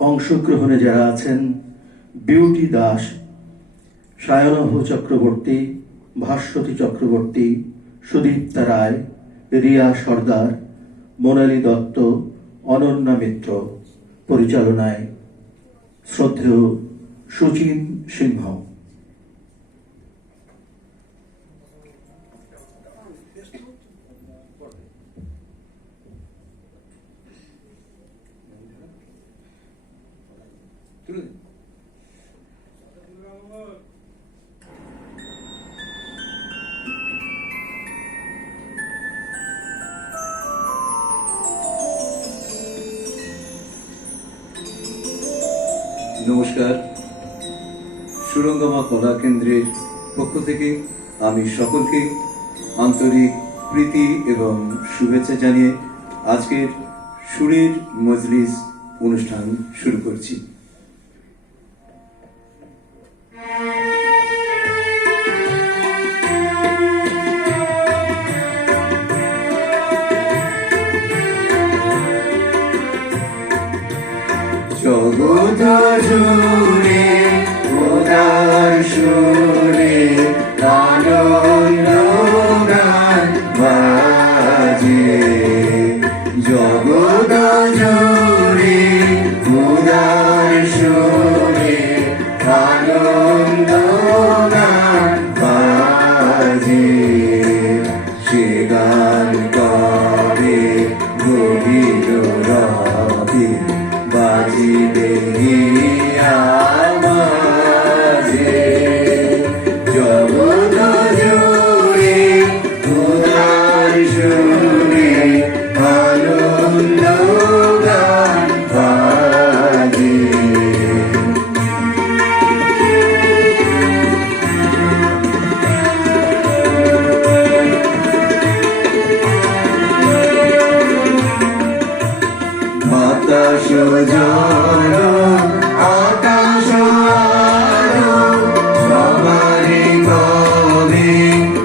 অংশগ্রহণে যারা আছেন বিউটি দাস, সায়নভ চক্রবর্তী, ভাস্বতী চক্রবর্তী, সুদীপ্তা রায়, রিয়া সর্দার, মোনালী দত্ত, অনন্যা মিত্র, পরিচালনায় শ্রদ্ধেয় সুচিন সিংহ। নমস্কার। সুরঙ্গমা কলা কেন্দ্রের পক্ষ থেকে আমি সকলকে আন্তরিক প্রীতি এবং শুভেচ্ছা জানিয়ে আজকের সুরের মজলিস অনুষ্ঠান শুরু করছি। জগৎ জুড়ে উদার সুরে আনন্দ গান বাজে, জগৎ জুড়ে উদার সুরে আনন্দ গান বাজে, সে গান গাবে গভীর রাতে বাজিবে আওয়াজে, জগৎ জুড়ে উদার সুরে আনন্দ গান বাজে। বাতাস জল আকাশ আলো সবারই কবে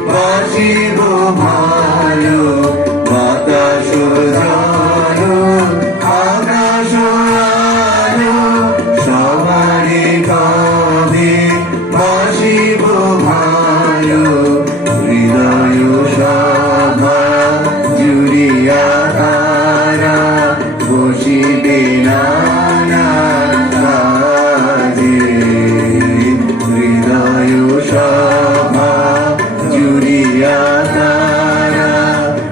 বাসিব ভালো, বাতাস জল আকাশ আলো সবারই কবে বাসিব ভালো, হৃদয় সভা জুড়িয়া তারা বসিবে নানা কাজে, হৃদয় সভা জুড়িয়া তারা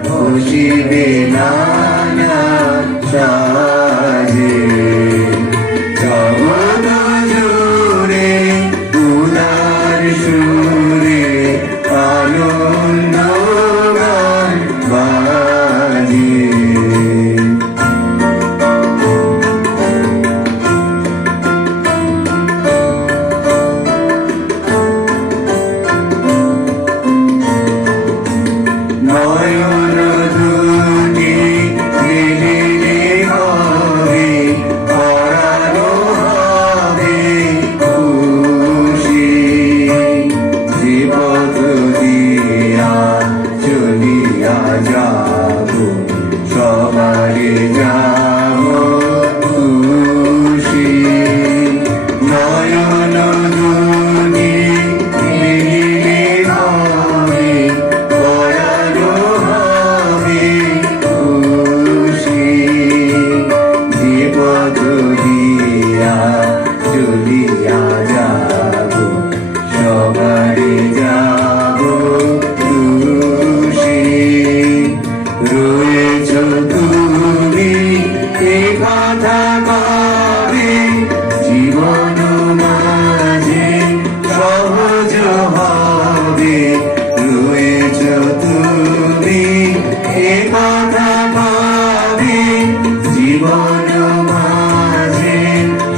বসিবে নানা সাজে, জগৎ জুড়ে উদার সুরে আনন্দ গান বাজে। নয়ন দুটি মিলিলে হবে পরানো হবে খুশি, যে পথ দিয়া চলিয়া যাব সবারে যাব খুশি, নয়ন দুটি মিলিলে হবে পরানো হবে খুশি, যে পথ দিয়া চলিয়া যাব সবারে যাব খুশি, রয়েছ তুমি এ কথা কবে জীবন মাঝে সহজ হবে, রয়েছ তুমি এ কথা কবে জীবন মাঝে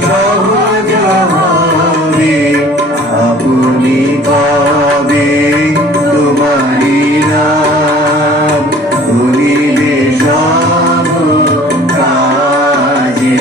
সহজ হবে, আপনি কবে তোমারি নাম ধরিবে সব কাজে।